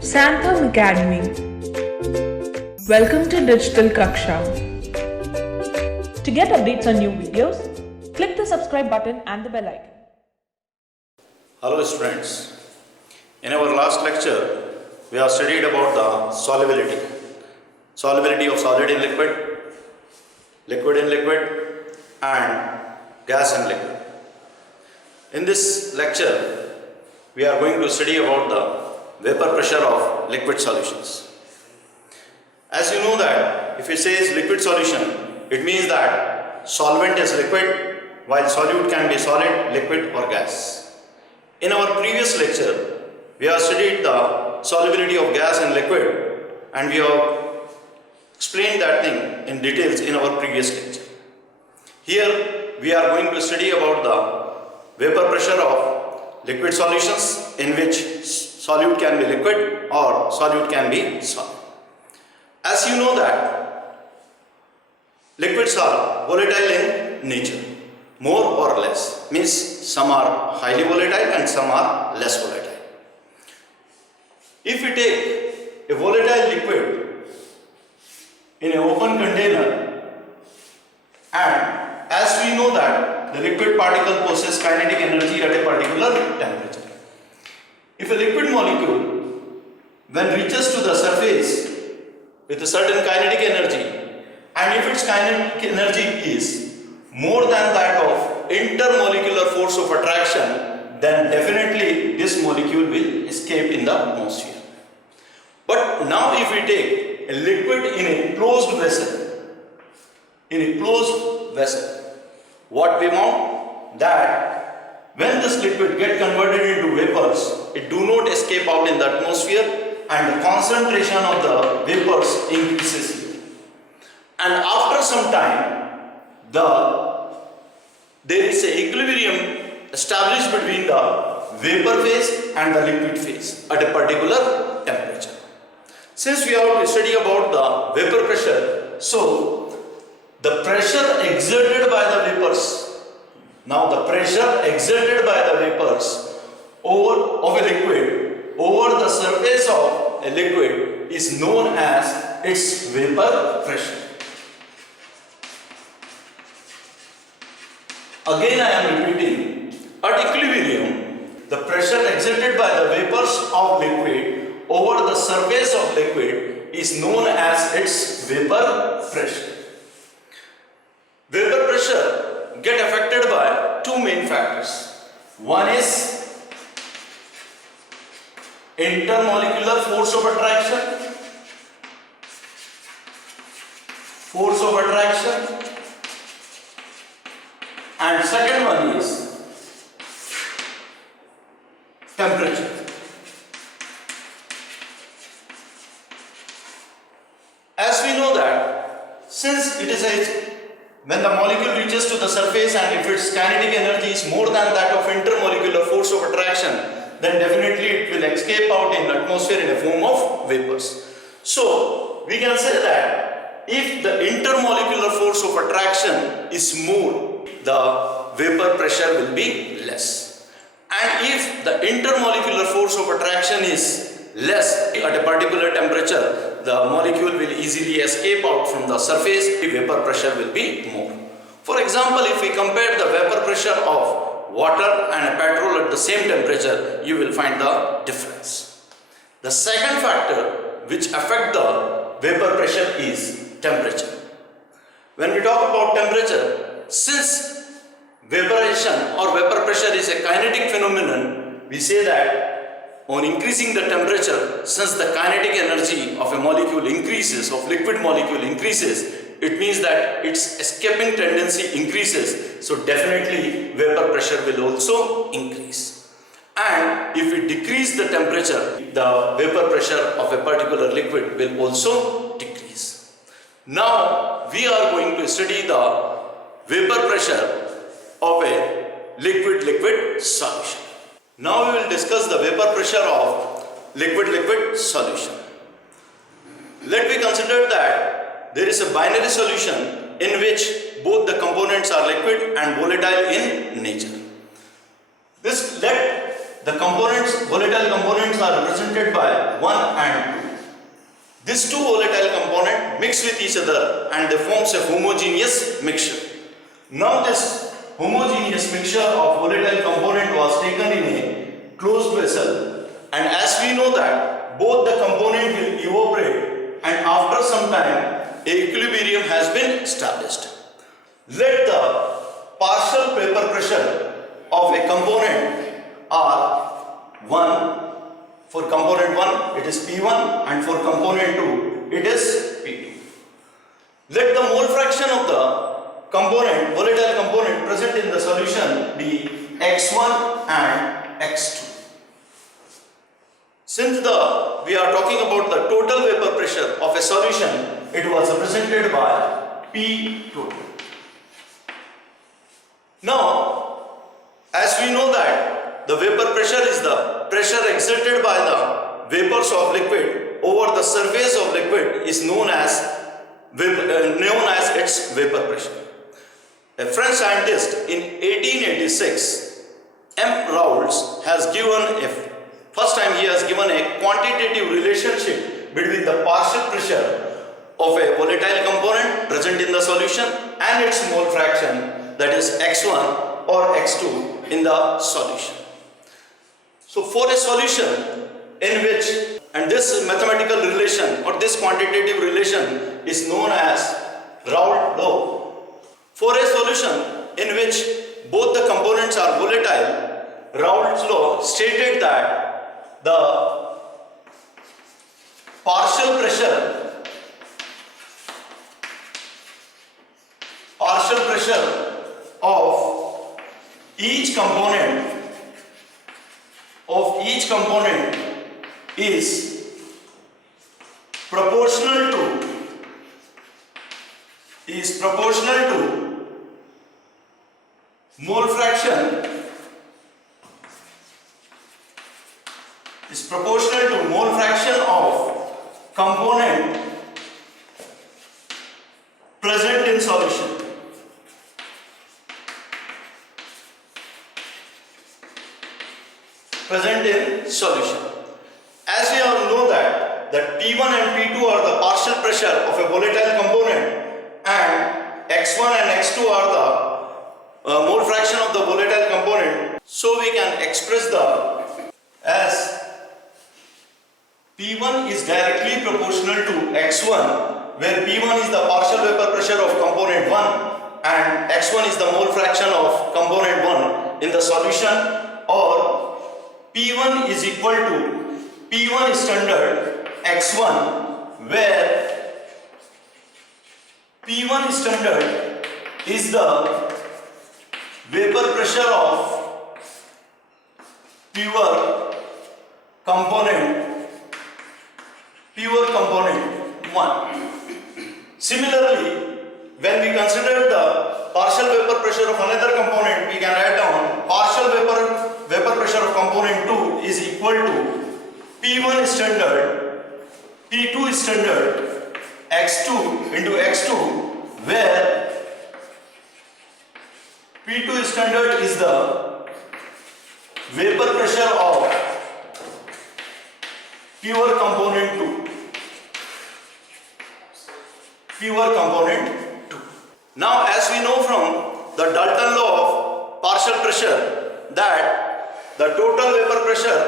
Santham Academy. Welcome to Digital Kaksha. To get updates on new videos, click the subscribe button and the bell icon. Hello students. In our last lecture, we have studied about the solubility. Solubility of solid in liquid, liquid in liquid, and gas in liquid. In this lecture, we are going to study about the vapor pressure of liquid solutions. As you know that if it says liquid solution, it means that solvent is liquid while solute can be solid, liquid or gas. In our previous lecture, we have studied the solubility of gas and liquid and we have explained that thing in details in our previous lecture. Here we are going to study about the vapor pressure of liquid solutions in which solute can be liquid or solute can be solid. As you know that liquids are volatile in nature, more or less, means some are highly volatile and some are less volatile. If we take a volatile liquid in an open container, and as we know that the liquid particle possesses kinetic energy at a particular temperature. If a liquid molecule, when reaches to the surface with a certain kinetic energy, and if its kinetic energy is more than that of intermolecular force of attraction, then definitely this molecule will escape in the atmosphere. But now if we take a liquid in a closed vessel, what we want that when this liquid get converted into vapors, it do not escape out in the atmosphere and the concentration of the vapors increases here. And after some time, there is an equilibrium established between the vapor phase and the liquid phase at a particular temperature. Since we have to study about the vapor pressure, so the pressure exerted by the vapors, now the pressure exerted by the vapors of a liquid over the surface of a liquid is known as its vapor pressure. Again I am repeating, at equilibrium, the pressure exerted by the vapors of liquid over the surface of liquid is known as its vapor pressure. Vapor pressure get affected by two main factors. One is intermolecular force of attraction. And second one is temperature. As we know that since it is when the molecule reaches to the surface and if its kinetic energy is more than that of intermolecular force of attraction, then definitely it will escape out in the atmosphere in the form of vapors. So we can say that if the intermolecular force of attraction is more, the vapor pressure will be less. And if the intermolecular force of attraction is less at a particular temperature, the molecule will easily escape out from the surface, the vapor pressure will be more. For example, if we compare the vapor pressure of water and petrol at the same temperature, you will find the difference. The second factor which affects the vapor pressure is temperature. When we talk about temperature, since vaporization or vapor pressure is a kinetic phenomenon, we say that on increasing the temperature, since the kinetic energy of a molecule increases, of liquid molecule increases, it means that its escaping tendency increases. So definitely vapor pressure will also increase. And if we decrease the temperature, the vapor pressure of a particular liquid will also decrease. Now we are going to study the vapor pressure of a liquid solution. Now we will discuss the vapor pressure of liquid solution. Let me consider that there is a binary solution in which both the components are liquid and volatile in nature. Let the volatile components are represented by 1 and 2. These two volatile components mix with each other and they forms a homogeneous mixture. Now this homogeneous mixture of volatile component was taken in a closed vessel, and as we know that both the component will evaporate and after some time a equilibrium has been established. Let the partial vapor pressure of a component R1. For component 1 it is P1 and for component 2 it is P2. Let the mole fraction of the component, volatile component present in the solution be X1 and X2. Since we are talking about the total vapor pressure of a solution, it was represented by P total. Now, as we know that the vapor pressure is the pressure exerted by the vapors of liquid over the surface of liquid is known as its vapor pressure. A French scientist in 1886, M. Raoult, has given first time he has given a quantitative relationship between the partial pressure of a volatile component present in the solution and its mole fraction, that is X1 or X2 in the solution. So for a solution in which, and this mathematical relation or this quantitative relation is known as Raoult law. For a solution in which both the components are volatile, Raoult's law stated that the partial pressure of each component is proportional to mole fraction of component present in solution. As we all know that P1 and P2 are the partial pressure of a volatile component and X1 and X2 are the mole fraction of the volatile component. So we can express as P1 is directly proportional to X1, where P1 is the partial vapor pressure of component 1 and X1 is the mole fraction of component 1 in the solution, or P1 is equal to P1 standard X1, where P1 standard is the vapor pressure of pure component 1. Similarly, when we consider the partial vapor pressure of another component, we can write down partial vapor pressure of component 2 is equal to P1 standard, P2 standard, X2 into X2, where P2 standard is the vapor pressure of pure component 2. Now, as we know from the Dalton law of partial pressure that the total vapor pressure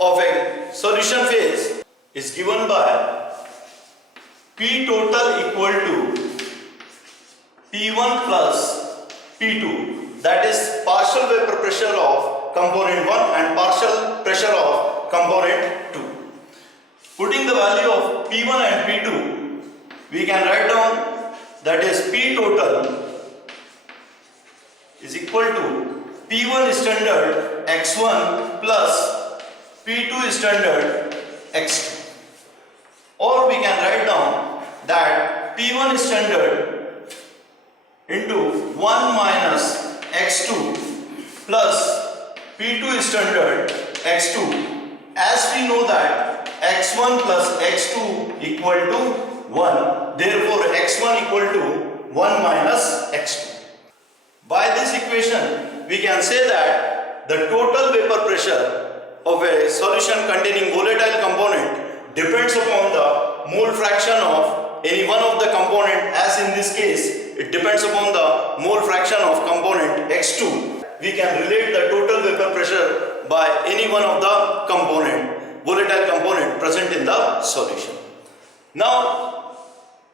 of a solution phase is given by P total equal to P1 plus P2, that is partial vapor pressure of component 1 and partial pressure of component 2. Putting the value of P1 and P2, we can write down that is P total is equal to P1 standard X1 plus P2 standard X2. Or we can write down that P1 standard into 1 minus X2 plus P2 standard X2, as we know that X1 plus X2 equal to 1, therefore X1 equal to 1 minus X2. By this equation, we can say that the total vapor pressure of a solution containing volatile component depends upon the mole fraction of any one of the component, as in this case it depends upon the mole fraction of component x2. We can relate the total vapor pressure by any one of the volatile component present in the solution. Now,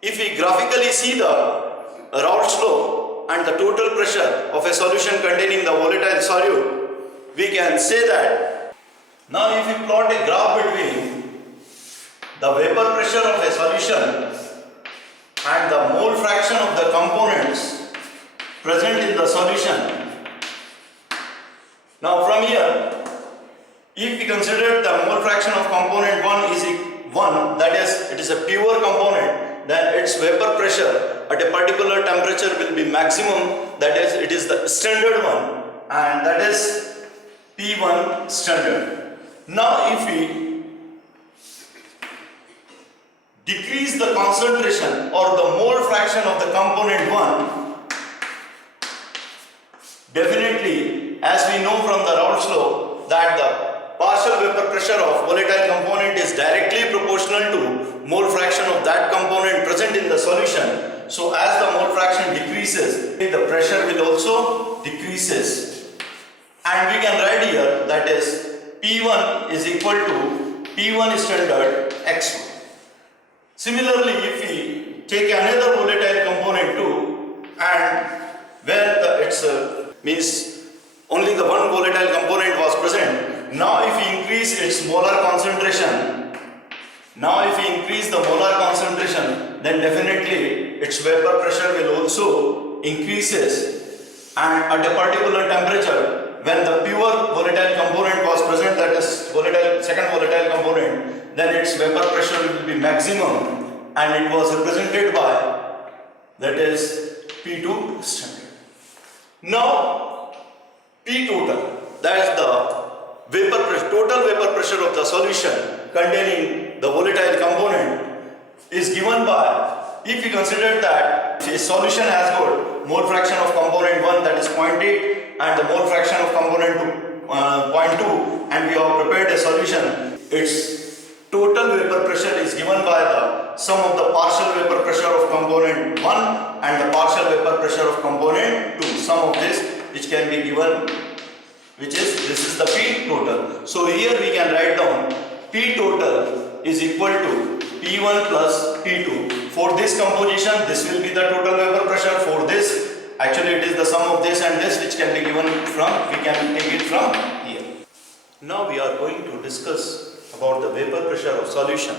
if we graphically see the Raoult's law and the total pressure of a solution containing the volatile solute, we can say that. Now if we plot a graph between the vapor pressure of a solution and the mole fraction of the components present in the solution. Now from here, if we consider the mole fraction of component 1 is 1, that is, it is a pure component, then its vapor pressure at a particular temperature will be maximum, that is, it is the standard one, and that is P1 standard. Now if we decrease the concentration or the mole fraction of the component 1, definitely, as we know from the Raoult's law, that the partial vapor pressure of volatile component is directly proportional to mole fraction of that component present in the solution. So as the mole fraction decreases, the pressure will also decreases. And we can write here, that is P1 is equal to P1 standard x1. Similarly, if we take another volatile component 2, and where it's means only the one volatile component was present. Now if we increase its molar concentration, then definitely its vapor pressure will also increases, and at a particular temperature, when the pure volatile component was present, that is second volatile component, then its vapor pressure will be maximum, and it was represented by, that is P2 standard. Now P total, that is the total vapor pressure of the solution containing the volatile component, is given by, if we consider that a solution has got mole fraction of component 1, that is 0.8, and the mole fraction of component 2, 0.2, and we have prepared a solution, its total vapor pressure is given by the sum of the partial vapor pressure of component 1 and the partial vapor pressure of component 2, sum of this, which can be given, this is the P total. So here we can write down P total is equal to P1 plus P2. For this composition, this will be the total vapor pressure. For this, actually it is the sum of this and this, which can be given from, we can take it from here. Now we are going to discuss about the vapor pressure of solution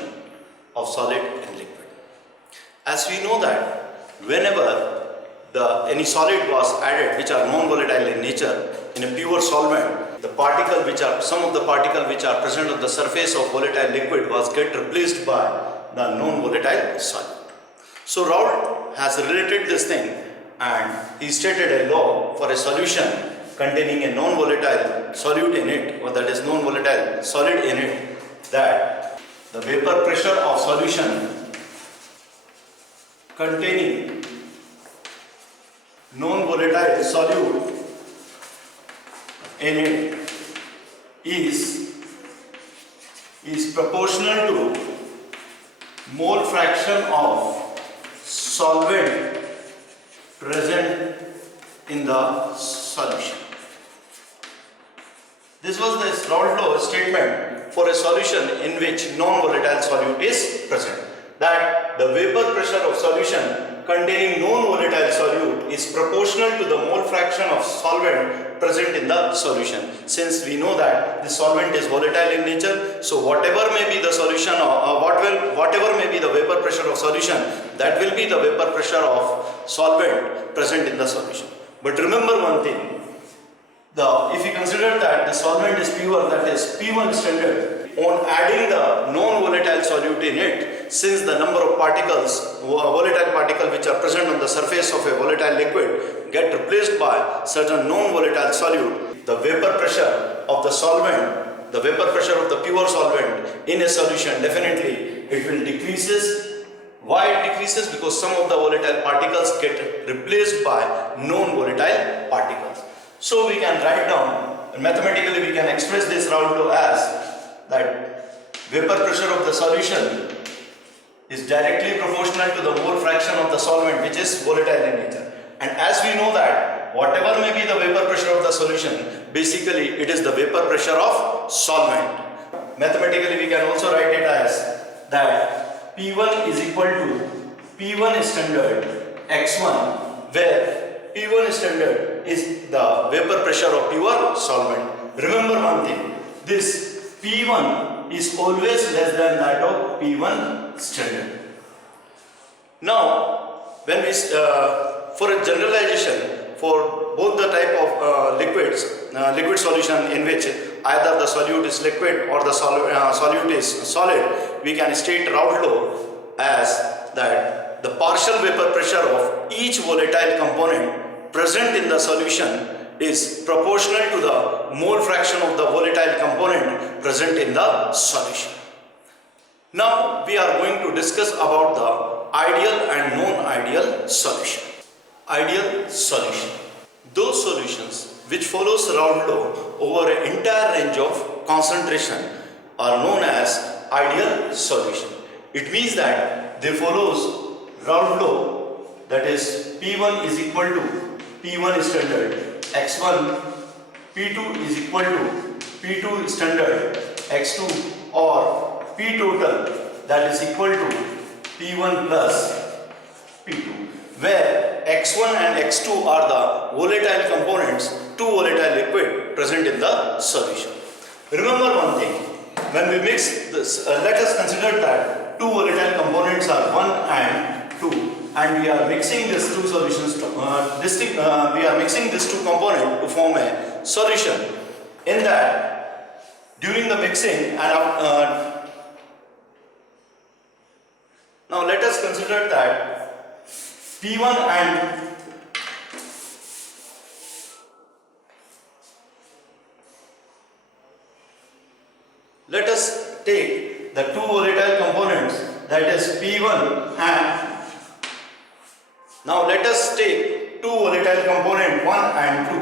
of solid and liquid. As we know that whenever any solid was added which are non-volatile in nature in a pure solvent, some of the particles which are present on the surface of volatile liquid was get replaced by the non-volatile solid. So Raoult has related this thing, and he stated a law for a solution containing a non-volatile solute in it, or that is non-volatile solid in it, that the vapor pressure of solution containing non-volatile solute in it is proportional to mole fraction of solvent present in the solution. This was the Raoult law statement for a solution in which non-volatile solute is present, that the vapor pressure of solution containing non-volatile solute is proportional to the mole fraction of solvent present in the solution. Since we know that the solvent is volatile in nature, so whatever may be the solution, or whatever may be the vapor pressure of solution, that will be the vapor pressure of solvent present in the solution. But remember one thing, if you consider that the solvent is pure, that is P1 standard, on adding the non-volatile solute in it, since the number of particles, volatile particles which are present on the surface of a volatile liquid get replaced by certain non-volatile solute, the vapor pressure of the solvent, the vapor pressure of the pure solvent in a solution, definitely it will decreases. Why it decreases? Because some of the volatile particles get replaced by non-volatile particles. So we can write down mathematically we can express this Raoult law as that vapor pressure of the solution is directly proportional to the mole fraction of the solvent, which is volatile in nature. And as we know that whatever may be the vapor pressure of the solution, basically it is the vapor pressure of solvent. Mathematically we can also write it as that P1 is equal to P1 standard x1, where P1 standard is the vapor pressure of pure solvent. Remember one thing, this P1 is always less than that of P1 standard. Now, when we for a generalization for both the type of liquid solution in which either the solute is liquid or the solute is solid, we can state Raoult law as that the partial vapor pressure of each volatile component present in the solution is proportional to the mole fraction of the volatile component present in the solution. Now we are going to discuss about the ideal and non-ideal solution. Ideal solution. Those solutions which follows Raoult law over an entire range of concentration are known as ideal solution. It means that they follows Raoult law, that is P1 is equal to P1 standard x1, P2 is equal to P2 standard x2, or P total that is equal to P1 plus P2, where x1 and x2 are the volatile components, two volatile liquid present in the solution. Remember one thing, when we mix this, let us consider that two volatile components are 1 and 2, and we are mixing these two solutions to, we are mixing these two components to form a solution. In that, during the mixing and now let us consider that P1 and let us take the two volatile components, that is P1 and now let us take two volatile component 1 and 2.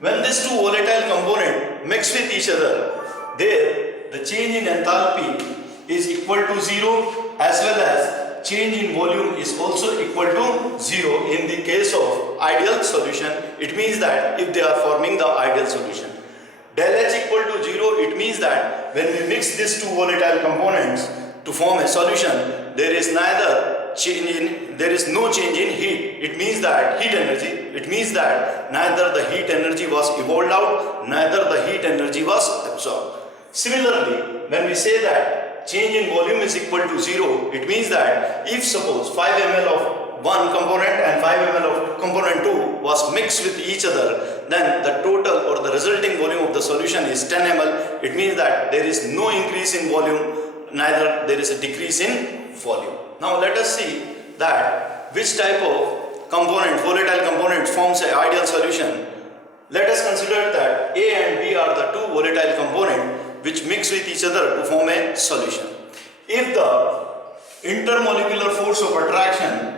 When these two volatile component mix with each other, there the change in enthalpy is equal to 0, as well as change in volume is also equal to 0 in the case of ideal solution. It means that if they are forming the ideal solution. Del H equal to 0, it means that when we mix these two volatile components to form a solution, there is no change in heat. It means that heat energy. It means that neither the heat energy was evolved out, neither the heat energy was absorbed. Similarly, when we say that change in volume is equal to 0, it means that if suppose 5 ml of one component and 5 ml of component 2 was mixed with each other, then the total or the resulting volume of the solution is 10 ml. It means that there is no increase in volume, neither there is a decrease in volume. Now let us see that which type of component, volatile component forms an ideal solution. Let us consider that A and B are the two volatile components which mix with each other to form a solution. If the intermolecular force of attraction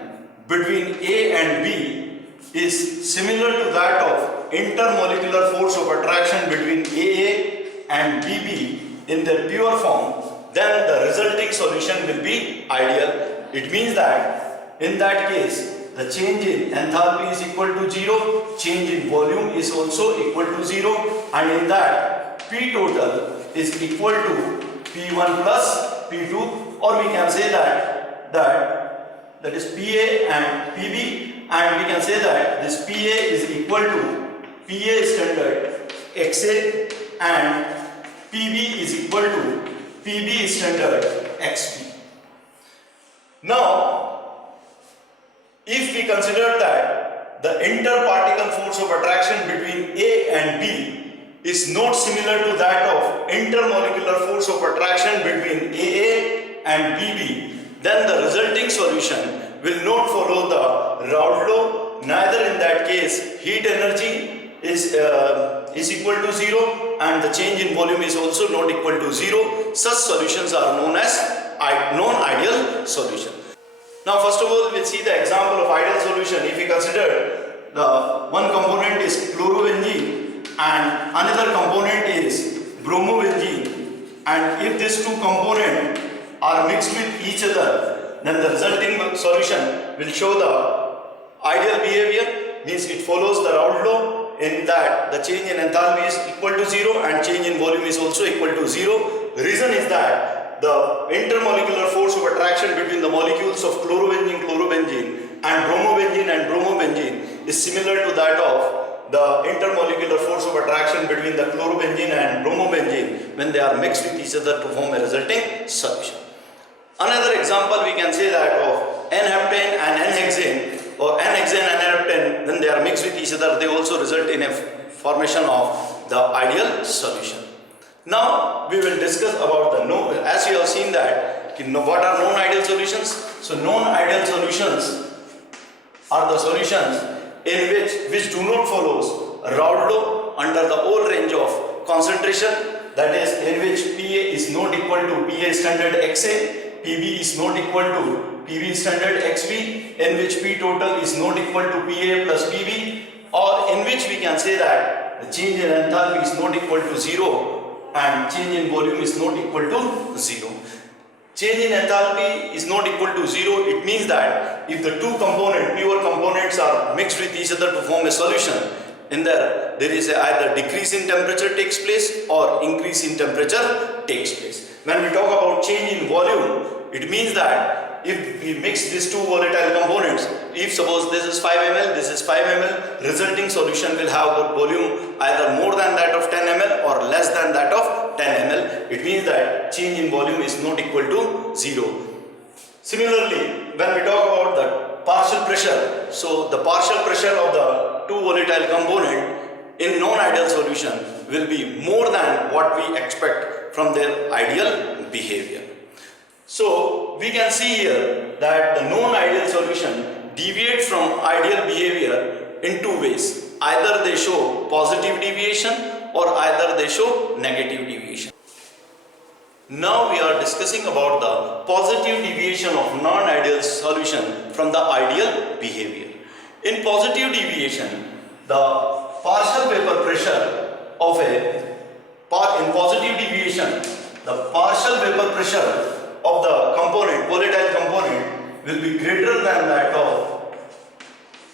between A and B is similar to that of intermolecular force of attraction between AA and BB in their pure form, then the resulting solution will be ideal. It means that in that case, the change in enthalpy is equal to 0, change in volume is also equal to 0, and in that P total is equal to P1 plus P2, or we can say that is PA and PB, and we can say that this PA is equal to PA standard XA and PB is equal to PB standard XB. Now, if we consider that the interparticle force of attraction between A and B is not similar to that of intermolecular force of attraction between AA and BB, then the resulting solution will not follow the Raoult law. Neither in that case heat energy is equal to 0 and the change in volume is also not equal to 0. Such solutions are known as non-ideal solution. Now first of all, we'll see the example of ideal solution. If we consider the one component is chlorobenzene and another component is bromobenzene, and if these two components are mixed with each other, then the resulting solution will show the ideal behavior, means it follows the Raoult law in that the change in enthalpy is equal to 0 and change in volume is also equal to 0. The reason is that the intermolecular force of attraction between the molecules of chlorobenzene and bromobenzene is similar to that of the intermolecular force of attraction between the chlorobenzene and bromobenzene when they are mixed with each other to form a resulting solution. Another example we can say that of N-heptane and N-hexane, or N-hexane and N-heptane, when they are mixed with each other, they also result in a formation of the ideal solution. Now we will discuss about the as you have seen that what are known ideal solutions. So known ideal solutions are the solutions in which do not follows Raoult law under the whole range of concentration, that is in which Pa is not equal to Pa standard XA, Pb is not equal to Pb standard XB, in which P total is not equal to Pa plus Pb, or in which we can say that the change in enthalpy is not equal to 0 and change in volume is not equal to 0. Change in enthalpy is not equal to 0, it means that if the two pure components are mixed with each other to form a solution, in there is either decrease in temperature takes place or increase in temperature takes place. When we talk about change in volume, it means that if we mix these two volatile components, if suppose this is 5 ml, this is 5 ml, resulting solution will have a volume either more than that of 10 ml or less than that of 10 ml. It means that change in volume is not equal to 0. Similarly, when we talk about the partial pressure, so the partial pressure of the two volatile component in non-ideal solution will be more than what we expect from their ideal behavior. So we can see here that the non-ideal solution deviates from ideal behavior in two ways. Either they show positive deviation or either they show negative deviation. Now we are discussing about the positive deviation of non-ideal solution from the ideal behavior. In positive deviation, the partial vapor pressure of in positive deviation, the partial vapor pressure of the volatile component will be greater than that of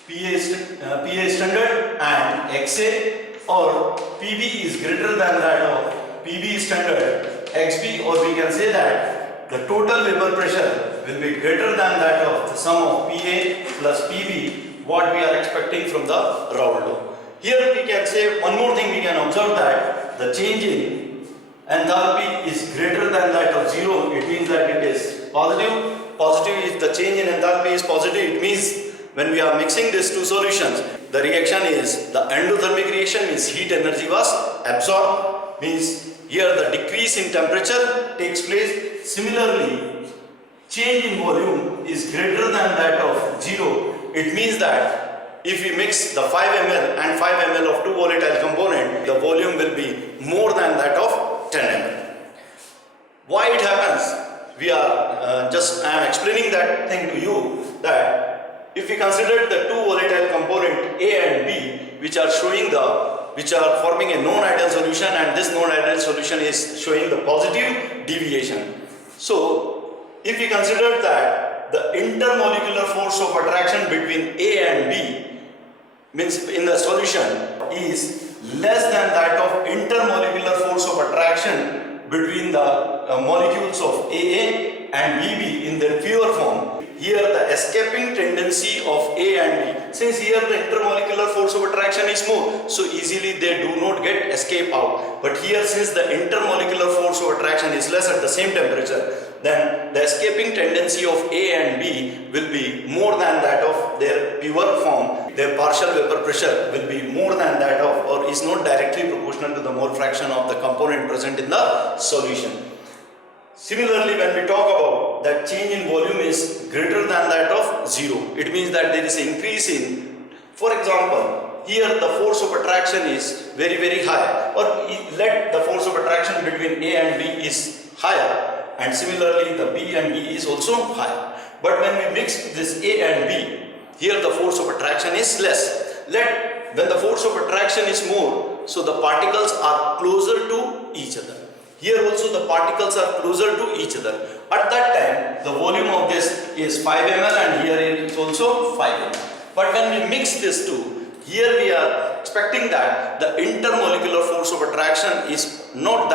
Pa standard and XA, or Pb is greater than that of Pb standard XB, or we can say that the total vapor pressure will be greater than that of the sum of Pa plus Pb, what we are expecting from the Raoult law. Here we can say one more thing, we can observe that the change in enthalpy is greater than that of 0, it means that it is positive. Positive, if the change in enthalpy is positive, it means when we are mixing these two solutions, the reaction is the endothermic reaction, means heat energy was absorbed, means here the decrease in temperature takes place. Similarly, change in volume is greater than that of 0, it means that if we mix the 5 ml and 5 ml of two volatile components, the volume will be more than that of 10 ml. Why it happens? I am explaining that thing to you, that if we consider the two volatile component A and B, which are forming a non-ideal solution, and this non-ideal solution is showing the positive deviation. So if we consider that the intermolecular force of attraction between A and B, means in the solution, is less than that of intermolecular force of attraction between the molecules of AA and BB in their pure form. Here the escaping tendency of A and B, since here the intermolecular force of attraction is more, so easily they do not get escape out. But here, since the intermolecular force of attraction is less at the same temperature, then the escaping tendency of A and B will be more than that of their pure form. Their partial vapor pressure will be more than that of, or is not directly proportional to the mole fraction of the component present in the solution. Similarly, when we talk about that change in volume is greater than that of 0, it means that there is an increase in, for example, here the force of attraction is very, very high, or let the force of attraction between A and B is higher, and similarly the B and B is also higher. But when we mix this A and B, here the force of attraction is less. When the force of attraction is more, so the particles are closer to each other. Here also the particles are closer to each other. At that time, the volume of this is 5 ml and here it is also 5 ml. But when we mix these two, here we are expecting that the intermolecular force of attraction is not of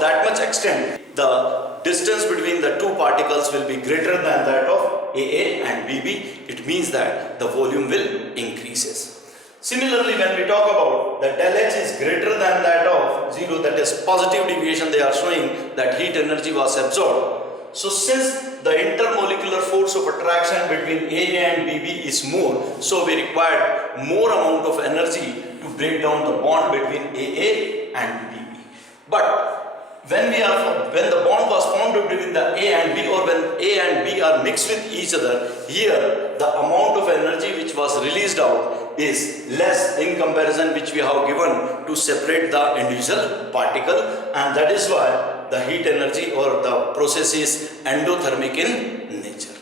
that much extent. The distance between the two particles will be greater than that of AA and BB. It means that the volume will increases. Similarly, when we talk about the del H is greater than that of 0, that is positive deviation, they are showing that heat energy was absorbed. So since the intermolecular force of attraction between AA and BB is more, so we required more amount of energy to break down the bond between AA and BB. But when the bond was formed between the A and B, or when A and B are mixed with each other, here the amount of energy which was released out is less in comparison which we have given to separate the individual particle, and that is why the heat energy or the process is endothermic in nature.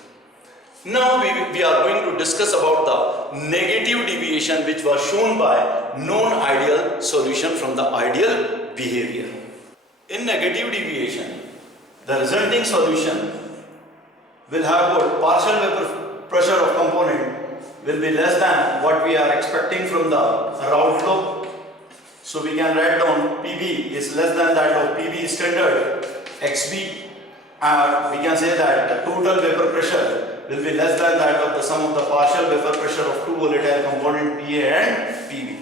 Now we are going to discuss about the negative deviation which was shown by non-ideal solution from the ideal behavior. In negative deviation, the resulting solution will have got partial vapor pressure of component will be less than what we are expecting from the Raoult law. So we can write down PB is less than that of PB standard XB, and we can say that the total vapor pressure will be less than that of the sum of the partial vapor pressure of two volatile component PA and PB.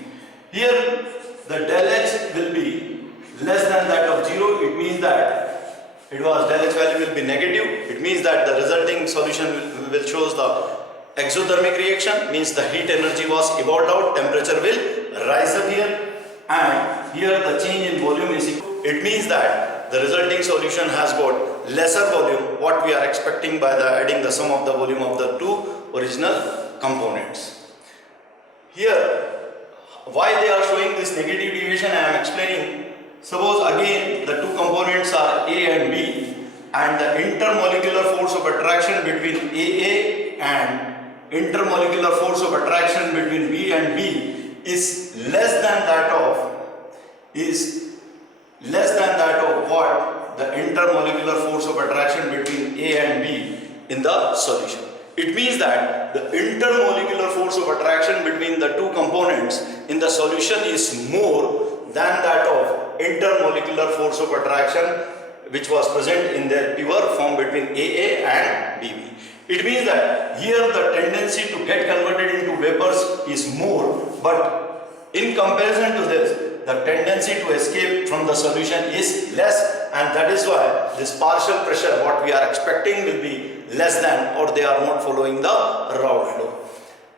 Here the del H will be less than that of 0. It means that del H value will be negative. It means that the resulting solution will shows the exothermic reaction, means the heat energy was evolved out, temperature will rise up here, and here the change in volume is equal. It means that the resulting solution has got lesser volume what we are expecting by adding the sum of the volume of the two original components. Here why they are showing this negative deviation I am explaining. Suppose again the two components are A and B, and the intermolecular force of attraction between AA and intermolecular force of attraction between B and B is less than that of what the intermolecular force of attraction between A and B in the solution. It means that the intermolecular force of attraction between the two components in the solution is more than that of intermolecular force of attraction which was present in their pure form between AA and BB. It means that here the tendency to get converted into vapors is more, but in comparison to this, the tendency to escape from the solution is less, and that is why this partial pressure what we are expecting will be less than, or they are not following the Raoult law.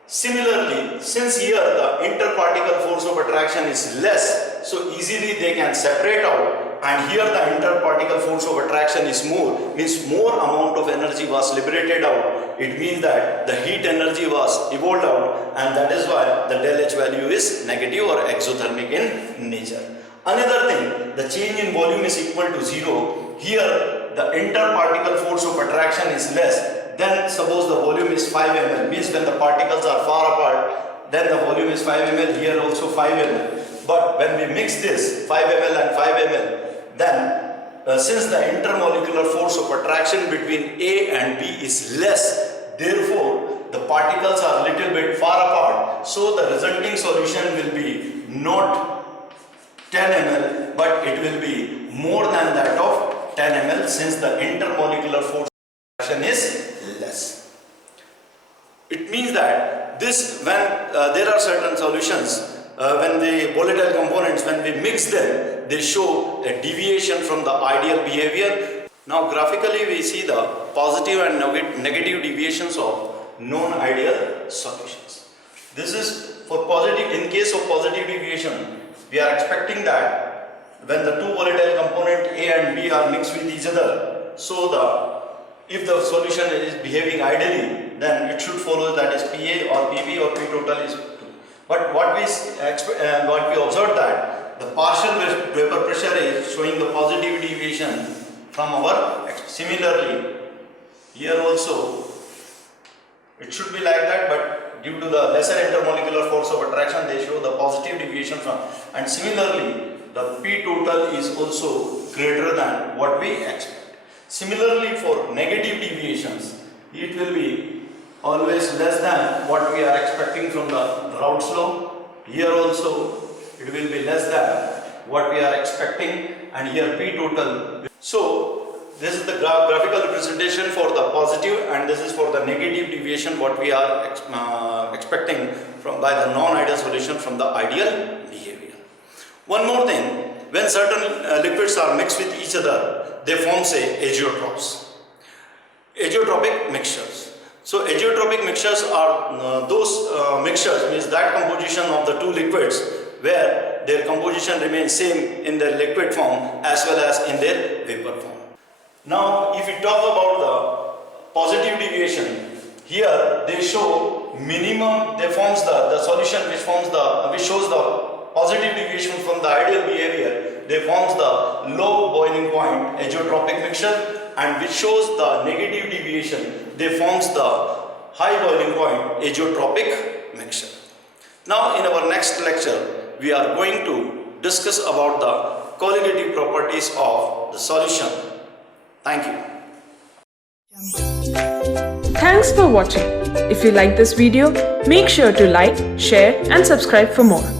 Similarly, since here the interparticle force of attraction is less, so easily they can separate out, and here the interparticle force of attraction is more, means more amount of energy was liberated out. It means that the heat energy was evolved out, and that is why the del H value is negative or exothermic in nature. Another thing, the change in volume is equal to 0. Here the interparticle force of attraction is less. Then suppose the volume is 5 ml, means when the particles are far apart, then the volume is 5 ml, here also 5 ml. But when we mix this 5 ml and 5 ml, then since the intermolecular force of attraction between A and B is less, therefore the particles are a little bit far apart, so the resulting solution will be not 10 ml, but it will be more than that of 10 ml, since the intermolecular force of attraction is less. It means that this, when there are certain solutions, when the volatile components, when we mix them, they show a deviation from the ideal behavior. Now graphically we see the positive and negative deviations of non-ideal solutions. This is for positive. In case of positive deviation, we are expecting that when the two volatile component A and B are mixed with each other, so if the solution is behaving ideally, then it should follow that is PA or PB or P total is 2. But what we observed that the partial vapor pressure is showing the positive deviation from our. Similarly, here also it should be like that, but due to the lesser intermolecular force of attraction, they show the positive deviation from, and similarly the P total is also greater than what we expect. Similarly, for negative deviations, it will be always less than what we are expecting from the Raoult's law. Here also it will be less than what we are expecting, and here P total. So this is the graphical representation for the positive, and this is for the negative deviation what we are expecting from by the non-ideal solution from the ideal behavior. One more thing, when certain liquids are mixed with each other, they form, say, azeotrops. Azeotropic mixtures. So azeotropic mixtures are those mixtures, means that composition of the two liquids where their composition remains same in their liquid form as well as in their vapor form. Now if we talk about the positive deviation, here they show minimum, they forms the solution which shows the positive deviation from the ideal behavior, they forms the low boiling point azeotropic mixture, and which shows the negative deviation, they forms the high boiling point azeotropic mixture. Now in our next lecture, we are going to discuss about the colligative properties of the solution. Thank you. Thanks for watching. If you like this video, make sure to like, share and subscribe for more.